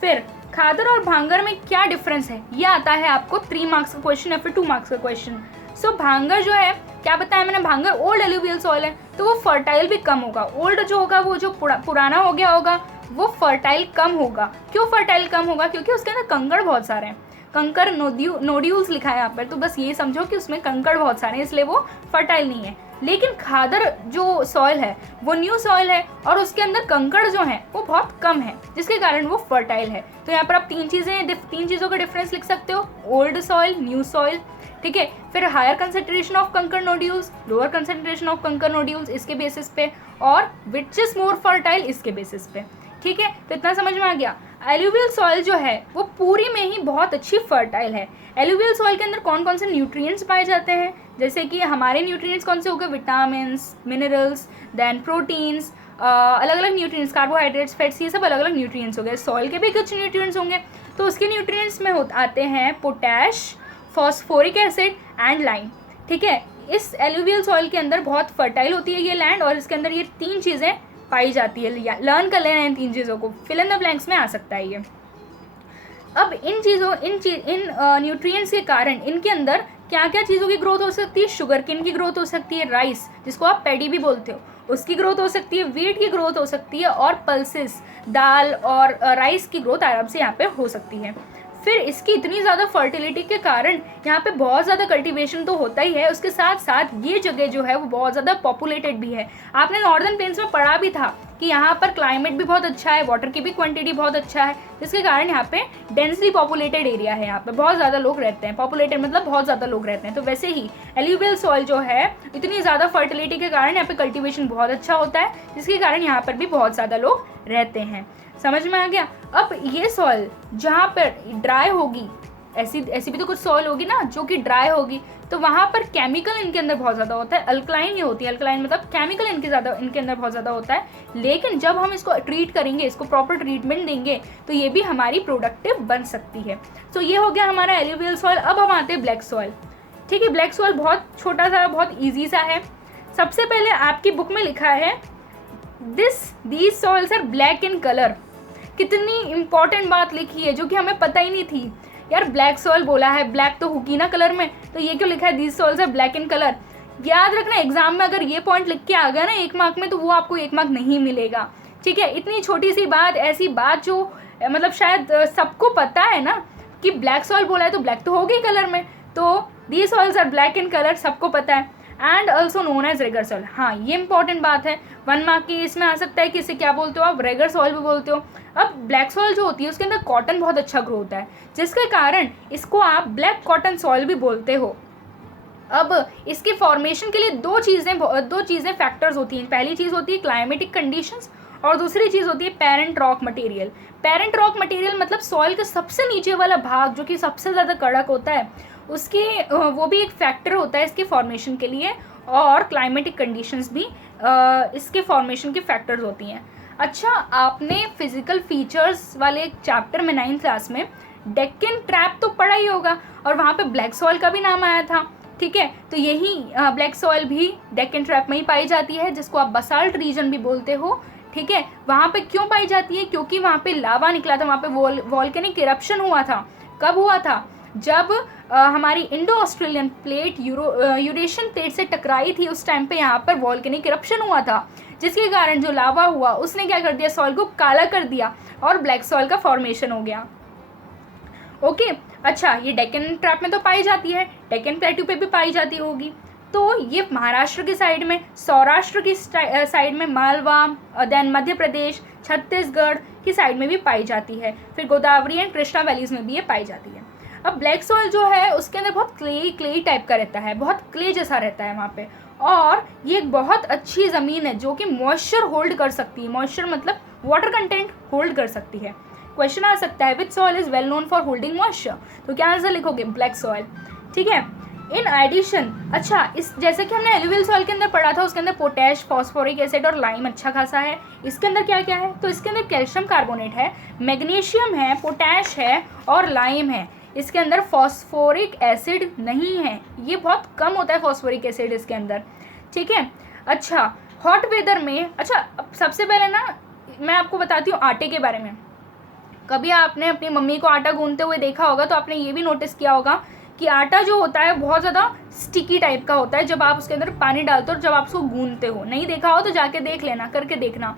फिर खादर और भांगर में क्या डिफरेंस है, ये आता है आपको 3 मार्क्स का क्वेश्चन या फिर 2 मार्क्स का क्वेश्चन। सो भांगर जो है, क्या बताया मैंने, भांगर ओल्ड एल्यूवियल सॉइल है तो वो फर्टाइल भी कम होगा। ओल्ड जो होगा वो जो पुराना हो गया होगा वो फर्टाइल कम होगा। क्यों फर्टाइल कम होगा, क्योंकि उसके अंदर कंकड़ बहुत सारे हैं, कंकड़ नोड्यूल्स लिखा है यहाँ पर, तो बस ये समझो कि उसमें कंकड़ बहुत सारे हैं, इसलिए वो फर्टाइल नहीं है। लेकिन खादर जो सॉइल है वो न्यू सॉइल है और उसके अंदर कंकड़ जो है वो बहुत कम है, जिसके कारण वो फर्टाइल है। तो यहाँ पर आप 3 चीज़ों का डिफरेंस लिख सकते हो, ओल्ड सॉइल, न्यू सॉइल। ठीक है, फिर हायर कंसेंट्रेशन ऑफ कंकड़ नोड्यूल्स, लोअर कंसेंट्रेशन ऑफ कंकड़ नोड्यूल्स इसके बेसिस पे, और विच इज मोर फर्टाइल इसके बेसिस पे। ठीक है, तो इतना समझ में आ गया। एल्यूवियल सॉइल जो है वो पूरी में ही बहुत अच्छी फर्टाइल है। एल्यूवियल सॉइल के अंदर कौन कौन से न्यूट्रिएंट्स पाए जाते हैं, जैसे कि हमारे न्यूट्रिएंट्स कौन से हो गए, विटामिन, मिनरल्स, देन प्रोटीन्स, अलग अलग न्यूट्रिएंट्स, कार्बोहाइड्रेट्स, फैट्स, ये सब अलग अलग न्यूट्रिएंट्स हो गए। सॉइल के भी कुछ न्यूट्रिएंट्स होंगे, तो उसके न्यूट्रिएंट्स में आते हैं potash, phosphoric acid and lime. ठीक है, इस एल्यूवियल सॉइल के अंदर बहुत फर्टाइल होती है ये लैंड, और इसके अंदर ये 3 चीज़ें पाई जाती है। लर्न कर लेना इन 3 चीज़ों को, फिल इन द ब्लैंक्स में आ सकता है ये। अब इन न्यूट्रिएंट्स के कारण इनके अंदर क्या क्या चीज़ों की ग्रोथ हो सकती है, शुगर केन की ग्रोथ हो सकती है, राइस जिसको आप पैडी भी बोलते हो उसकी ग्रोथ हो सकती है, वीट की ग्रोथ हो सकती है, और पल्सेस, दाल और राइस की ग्रोथ आराम से यहाँ पे हो सकती है। फिर इसकी इतनी ज़्यादा फर्टिलिटी के कारण यहाँ पे बहुत ज़्यादा कल्टीवेशन तो होता ही है, उसके साथ साथ ये जगह जो है वो बहुत ज़्यादा पॉपुलेटेड भी है। आपने नॉर्दर्न प्लेन्स में पढ़ा भी था कि यहाँ पर क्लाइमेट भी बहुत अच्छा है, वाटर की भी क्वांटिटी बहुत अच्छा है, जिसके कारण यहाँ पे डेंसली पॉपुलेटेड एरिया है, यहाँ पे बहुत ज़्यादा लोग रहते हैं। पॉपुलेटेड मतलब बहुत ज़्यादा लोग रहते हैं। तो वैसे ही एल्यूवियल सॉइल जो है इतनी ज़्यादा फर्टिलिटी के कारण यहाँ पे कल्टीवेशन बहुत अच्छा होता है, जिसके कारण यहाँ पर भी बहुत ज़्यादा लोग रहते हैं। समझ में आ गया। अब ये सॉइल जहाँ पर ड्राई होगी, ऐसी भी तो कुछ सॉइल होगी ना जो कि ड्राई होगी, तो वहाँ पर केमिकल इनके अंदर बहुत ज़्यादा होता है, अल्कलाइन ही होती है। अल्कलाइन मतलब केमिकल इनके अंदर बहुत ज़्यादा होता है। लेकिन जब हम इसको ट्रीट करेंगे, इसको प्रॉपर ट्रीटमेंट देंगे, तो ये भी हमारी प्रोडक्टिव बन सकती है। तो ये हो गया हमारा एल्यूवियल सॉइल। अब हम आते हैं ब्लैक सॉइल। ठीक है, ब्लैक सॉइल बहुत छोटा सा, बहुत ईजी सा है। सबसे पहले आपकी बुक में लिखा है these soils are black in colour. कितनी इंपॉर्टेंट बात लिखी है जो कि हमें पता ही नहीं थी यार। ब्लैक सॉइल बोला है, ब्लैक तो होगी ना कलर में, तो ये क्यों लिखा है these soils are black in colour. याद रखना, एग्जाम में अगर ये पॉइंट लिख के आ गया ना 1 मार्क में, तो वो आपको 1 मार्क नहीं मिलेगा। ठीक है, इतनी छोटी सी बात, ऐसी बात जो मतलब शायद सबको पता है ना कि ब्लैक सॉइल बोला है तो ब्लैक तो होगी कलर में, तो these soils are black in colour सबको पता है। And also known as regur soil. हाँ, ये इंपॉर्टेंट बात है, 1 मार्क की इसमें आ सकता है कि इसे क्या बोलते हो आप, रेगर सॉइल भी बोलते हो। अब ब्लैक सॉइल जो होती है उसके अंदर कॉटन बहुत अच्छा ग्रो होता है, जिसके कारण इसको आप ब्लैक कॉटन सॉइल भी बोलते हो। अब इसके फॉर्मेशन के लिए दो चीज़ें फैक्टर्स होती हैं। पहली चीज़ होती है क्लाइमेटिक कंडीशंस, और दूसरी चीज़ होती है parent rock material. Parent rock material मतलब सॉइल के सबसे नीचे वाला भाग जो कि सबसे ज़्यादा कड़क होता है, उसके वो भी एक फैक्टर होता है इसके फॉर्मेशन के लिए, और क्लाइमेटिक कंडीशंस भी इसके फॉर्मेशन के फैक्टर्स होती हैं। अच्छा, आपने फिजिकल फीचर्स वाले एक चैप्टर में 9th क्लास में डेक्कन ट्रैप तो पढ़ा ही होगा, और वहाँ पे ब्लैक सॉइल का भी नाम आया था। ठीक है, तो यही ब्लैक सॉइल भी डेक्कन ट्रैप में ही पाई जाती है, जिसको आप बसाल्ट रीजन भी बोलते हो। ठीक है, वहाँ पे क्यों पाई जाती है, क्योंकि वहाँ पे लावा निकला था, वहाँ पे वॉल्केनिक इरप्शन हुआ था। कब हुआ था, जब हमारी Indo Australian plate Eurasian plate से टकराई थी, उस टाइम पे यहाँ पर वॉल्केनिक इरप्शन हुआ था, जिसके कारण जो लावा हुआ उसने क्या कर दिया, सॉइल को काला कर दिया और ब्लैक सॉइल का फॉर्मेशन हो गया। ओके, अच्छा, ये डेक्कन ट्रैप में तो पाई जाती है, डेक्कन प्लेट्यू पे भी पाई जाती होगी। तो ये महाराष्ट्र की साइड में, सौराष्ट्र की साइड में, मालवा, देन मध्य प्रदेश, छत्तीसगढ़ की साइड में भी पाई जाती है। फिर गोदावरी एंड कृष्णा वैलीज में भी ये पाई जाती है। अब ब्लैक सॉइल जो है उसके अंदर बहुत क्ले टाइप का रहता है, बहुत क्ले जैसा रहता है वहाँ पे, और ये एक बहुत अच्छी ज़मीन है जो कि मॉइस्चर होल्ड कर सकती है। मॉइस्चर मतलब वाटर कंटेंट होल्ड कर सकती है। क्वेश्चन आ सकता है विच soil is well known for holding moisture, तो क्या आंसर लिखोगे, ब्लैक सॉइल। ठीक है, इन एडिशन, अच्छा इस जैसे कि हमने एलुवियल सॉइल के अंदर पढ़ा था, उसके अंदर पोटैश, फॉस्फोरिक एसिड और लाइम अच्छा खासा है। इसके अंदर क्या क्या है, तो इसके अंदर कैल्शियम कार्बोनेट है, मैग्नीशियम है, पोटैश है और लाइम है। इसके अंदर फॉस्फोरिक एसिड नहीं है, ये बहुत कम होता है फॉस्फोरिक एसिड इसके अंदर, ठीक है। अच्छा हॉट वेदर में, अच्छा सबसे पहले ना मैं आपको बताती हूँ आटे के बारे में। कभी आपने अपनी मम्मी को आटा गूंथते हुए देखा होगा तो आपने ये भी नोटिस किया होगा कि आटा जो होता है बहुत ज़्यादा स्टिकी टाइप का होता है जब आप उसके अंदर पानी डालते हो और जब आप उसको गूंथते हो। नहीं देखा हो तो जाके देख लेना, करके देखना,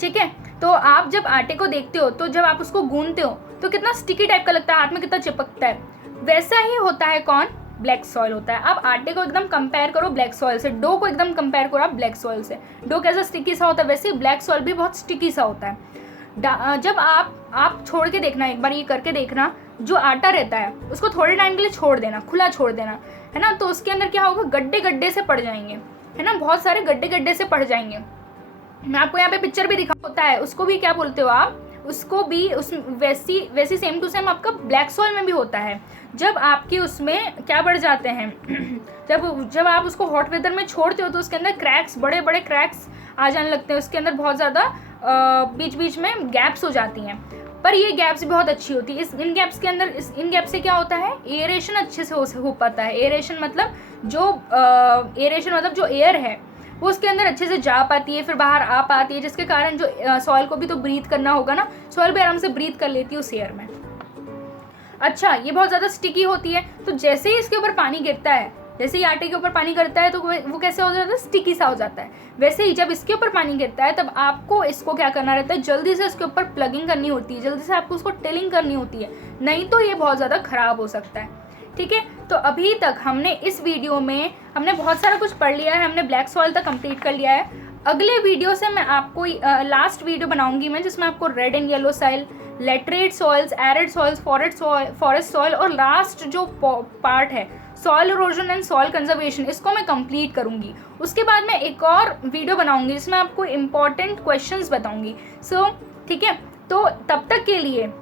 ठीक है। तो आप जब आटे को देखते हो तो जब आप उसको गूंथते हो तो कितना स्टिकी टाइप का लगता है, हाथ में कितना चिपकता है। वैसा ही होता है कौन, ब्लैक सॉइल होता है। आप आटे को एकदम कंपेयर करो ब्लैक सॉइल से, डो को एकदम कंपेयर करो आप ब्लैक सॉइल से। डो कैसा स्टिकी सा होता है, वैसे ही ब्लैक सॉइल भी बहुत स्टिकी सा होता है। जब आप छोड़ के देखना, एक बार ये करके देखना, जो आटा रहता है उसको थोड़े टाइम के लिए छोड़ देना, खुला छोड़ देना, है ना। तो उसके अंदर क्या होगा, गड्ढे गड्ढे से पड़ जाएंगे, है ना, बहुत सारे गड्ढे गड्ढे से पड़ जाएंगे। मैं आपको यहाँ पे पिक्चर भी दिखा होता है, उसको भी क्या बोलते हो आप, उसको भी उस वैसी सेम टू सेम आपका ब्लैक सॉइल में भी होता है। जब आपके उसमें क्या बढ़ जाते हैं जब आप उसको हॉट वेदर में छोड़ते हो तो उसके अंदर क्रैक्स, बड़े बड़े क्रैक्स आ जाने लगते हैं, उसके अंदर बहुत ज़्यादा बीच बीच में गैप्स हो जाती हैं। पर ये गैप्स भी बहुत अच्छी होती है। इन गैप्स के अंदर इन गैप से क्या होता है, एयरेशन अच्छे से हो पाता है। एयरेशन मतलब जो एयर है वो उसके अंदर अच्छे से जा पाती है, फिर बाहर आ पाती है, जिसके कारण जो सॉइल को भी तो ब्रीथ करना होगा ना, सॉइल भी आराम से ब्रीथ कर लेती है उस एयर में। अच्छा ये बहुत ज़्यादा स्टिकी होती है, तो जैसे ही इसके ऊपर पानी गिरता है, जैसे ही आटे के ऊपर पानी गिरता है तो वो कैसे हो जाता है, स्टिकी सा हो जाता है। वैसे ही जब इसके ऊपर पानी गिरता है तब आपको इसको क्या करना रहता है, जल्दी से इसके ऊपर प्लगिंग करनी होती है, जल्दी से आपको उसको टिलिंग करनी होती है, नहीं तो ये बहुत ज़्यादा ख़राब हो सकता है, ठीक है। तो अभी तक हमने इस वीडियो में हमने बहुत सारा कुछ पढ़ लिया है, हमने ब्लैक सॉइल तक कंप्लीट कर लिया है। अगले वीडियो से मैं आपको लास्ट वीडियो बनाऊंगी मैं, जिसमें आपको red and yellow soil, laterite soils, arid soils, forest soil और लास्ट जो पार्ट है soil erosion and soil conservation, इसको मैं कंप्लीट करूंगी। उसके बाद मैं एक और वीडियो बनाऊंगी जिसमें आपको इम्पॉर्टेंट क्वेश्चंस बताऊंगी। ठीक है, तो तब तक के लिए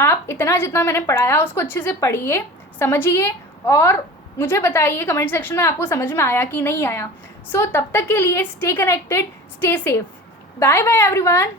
आप इतना जितना मैंने पढ़ाया उसको अच्छे से पढ़िए, समझिए और मुझे बताइए कमेंट सेक्शन में आपको समझ में आया कि नहीं आया। तब तक के लिए stay connected, stay safe, bye bye everyone.